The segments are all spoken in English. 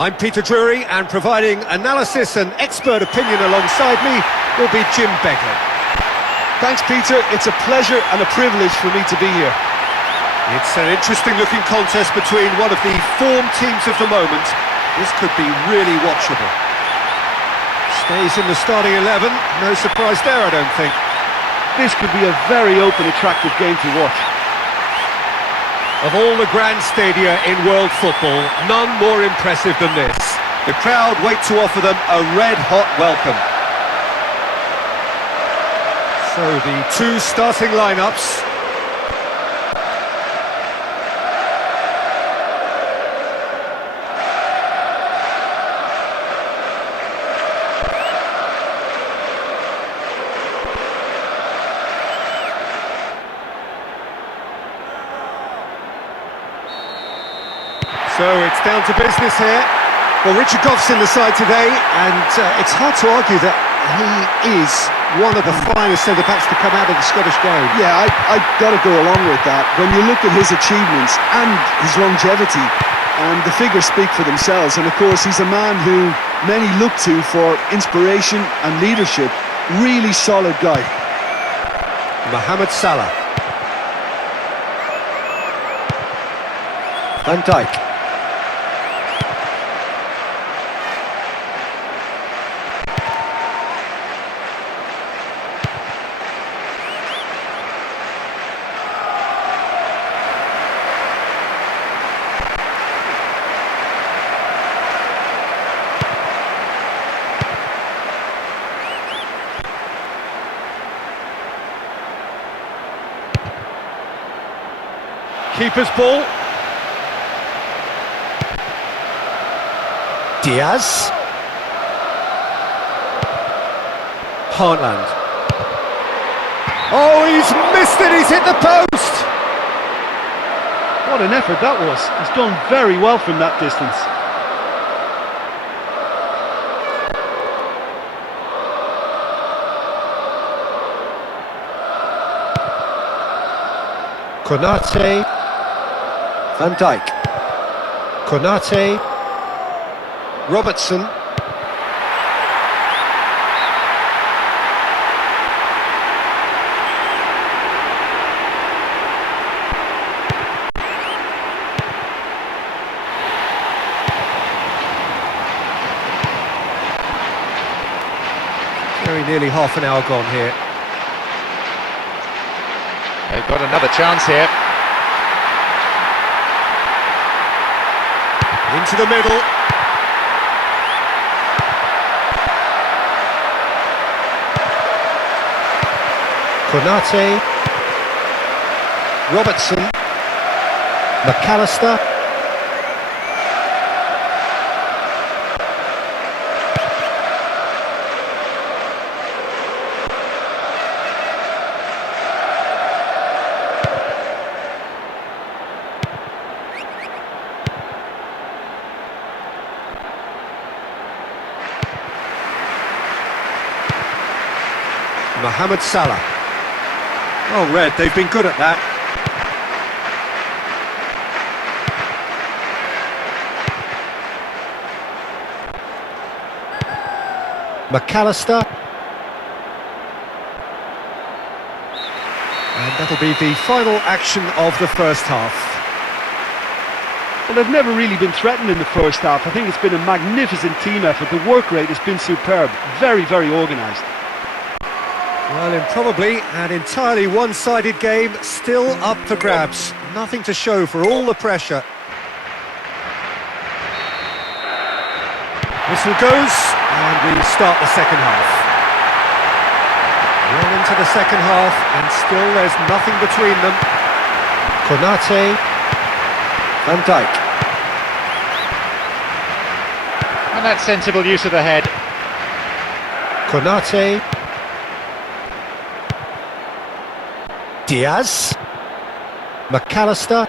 I'm Peter Drury, and providing analysis and expert opinion alongside me will be Jim Begley. Thanks, Peter. It's a pleasure and a privilege for me to be here. It's an interesting-looking contest between one of the form teams of the moment. This could be really watchable. Stays in the starting 11. No surprise there, I don't think. This could be a very open, attractive game to watch. Of all the grand stadia in world football, none more impressive than this. The crowd wait to offer them a red-hot welcome. So the two starting lineups. So it's down to business here. Well, Richard Goff's in the side today, and it's hard to argue that he is one of the finest centre-backs to come out of the Scottish game. Yeah, I've got to go along with that. When you look at his achievements and his longevity, the figures speak for themselves. And of course, he's a man who many look to for inspiration and leadership. Really solid guy. Mohamed Salah. Van Dijk. Keeper's ball. Diaz. Haaland. Oh, he's missed it, he's hit the post! What an effort that was. He's done very well from that distance. Konate. Van Dijk. Konate. Robertson. Very nearly half an hour gone here. They've got another chance here. Into the middle. Konate. Robertson. McAllister. Mohamed Salah. Oh, Red, they've been good at that. McAllister. And that'll be the final action of the first half. Well, they've never really been threatened in the first half. I think it's been a magnificent team effort. The work rate has been superb. Very, very organised. Well, in probably an entirely one-sided game, still up for grabs. Nothing to show for all the pressure. Whistle goes, and we start the second half. Well into the second half, and still there's nothing between them. Konate. Van Dijk. And that's sensible use of the head. Konate. Diaz. McAllister.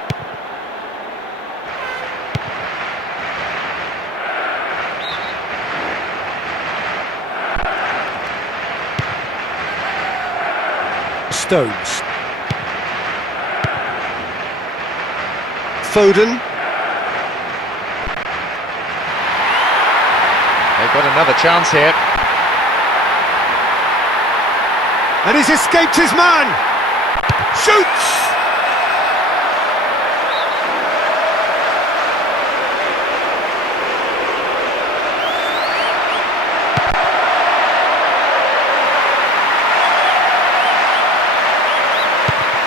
Stones. Foden. They've got another chance here. And he's escaped his man! Shoots!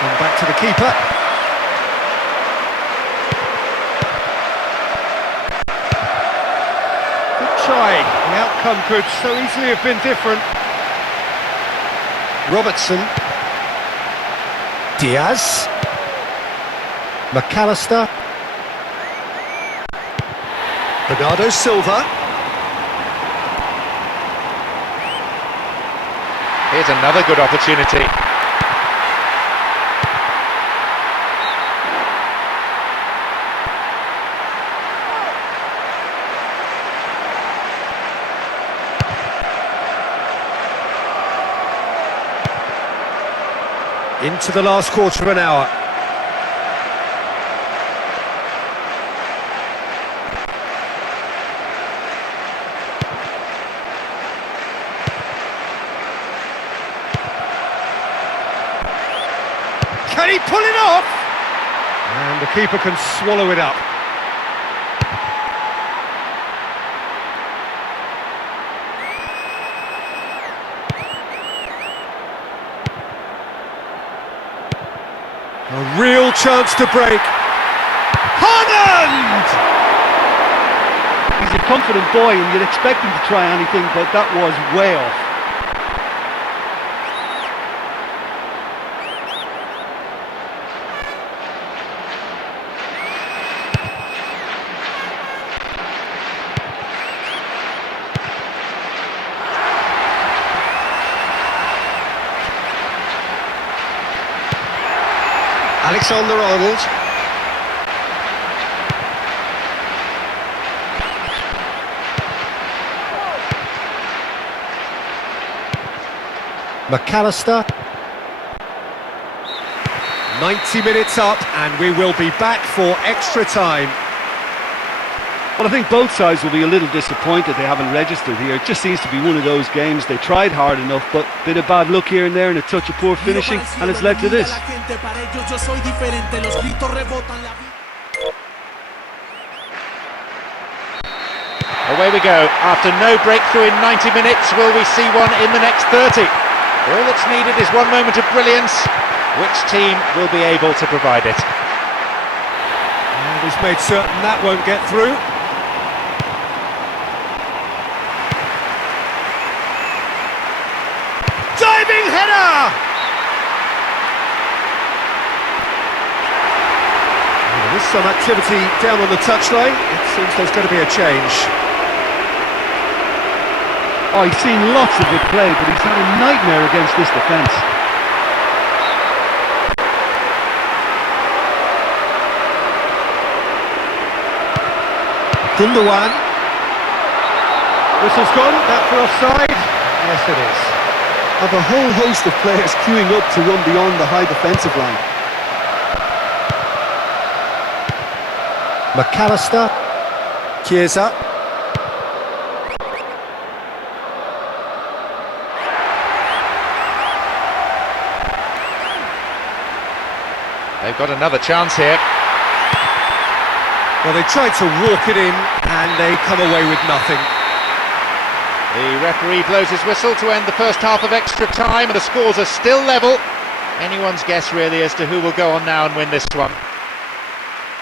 And back to the keeper. Good try. The outcome could so easily have been different. Robertson. Diaz. McAllister. Bernardo Silva. Here's another good opportunity. Into the last quarter of an hour. Can he pull it off? And the keeper can swallow it up. A real chance to break. Haaland! He's a confident boy and you'd expect him to try anything, but that was way off. Alexander-Arnold. McAllister. 90 minutes up and we will be back for extra time. Well, I think both sides will be a little disappointed they haven't registered here. It just seems to be one of those games. They tried hard enough, but a bit of bad luck here and there and a touch of poor finishing, and it's led to this. Away we go. After no breakthrough in 90 minutes, will we see one in the next 30? All that's needed is one moment of brilliance. Which team will be able to provide it? And he's made certain that won't get through. Diving header! There is some activity down on the touchline. It seems there's going to be a change. Oh, he's seen lots of good play, but he's had a nightmare against this defence. Gundogan. Whistle's gone, that for offside? Yes it is. Have a whole host of players queuing up to run beyond the high defensive line. McAllister. Chiesa. They've got another chance here. Well, they tried to walk it in and they come away with nothing. The referee blows his whistle to end the first half of extra time and the scores are still level. Anyone's guess really as to who will go on now and win this one.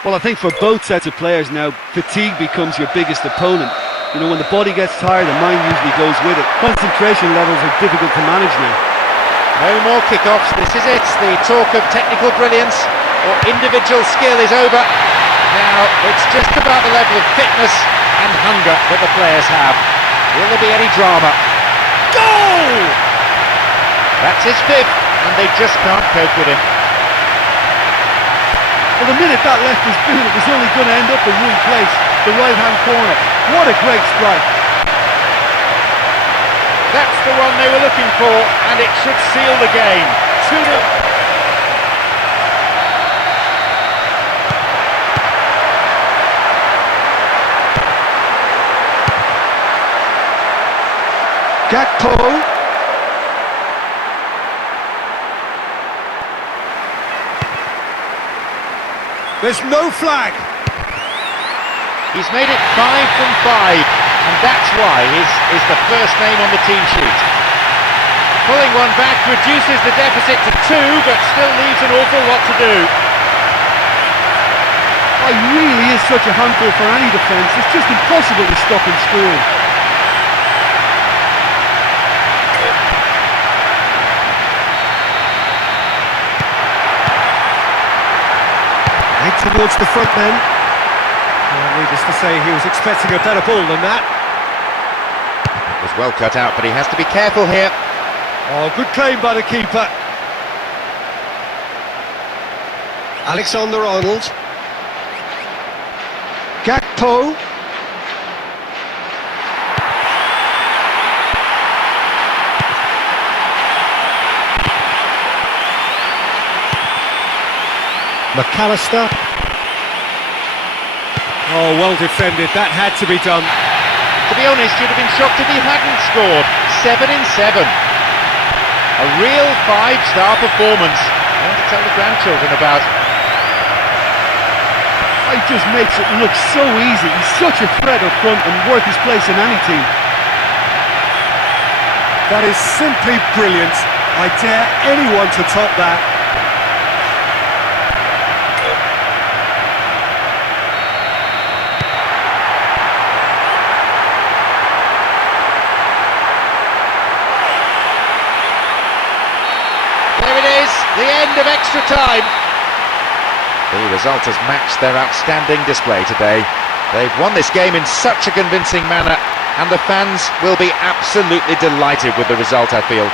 Well, I think for both sets of players now, fatigue becomes your biggest opponent. You know, when the body gets tired, the mind usually goes with it. Concentration levels are difficult to manage now. No more kickoffs, this is it. The talk of technical brilliance or individual skill is over. Now, it's just about the level of fitness and hunger that the players have. Will there be any drama? Goal! That's his fifth, and they just can't cope with him. Well, the minute that left his boot, it was only going to end up in one place, the right-hand corner. What a great strike. That's the one they were looking for, and it should seal the game. 2-0. Gakpo. There's no flag. He's made it 5 from 5, and that's why is the first name on the team sheet. Pulling one back reduces the deficit to 2, but still leaves an awful lot to do. He really is such a handful for any defence. It's just impossible to stop him scoring. Right towards the front men. Needless to say, he was expecting a better ball than that. It was well cut out, but he has to be careful here. Oh, good claim by the keeper. Alexander-Arnold. Gakpo. McAllister. Oh, well defended. That had to be done. To be honest, you'd have been shocked if he hadn't scored. 7 in 7. A real 5-star performance. One to tell the grandchildren about. He just makes it look so easy. He's such a threat up front and worth his place in any team. That is simply brilliant. I dare anyone to top that. There it is, the end of extra time. The result has matched their outstanding display today. They've won this game in such a convincing manner, and the fans will be absolutely delighted with the result, I feel.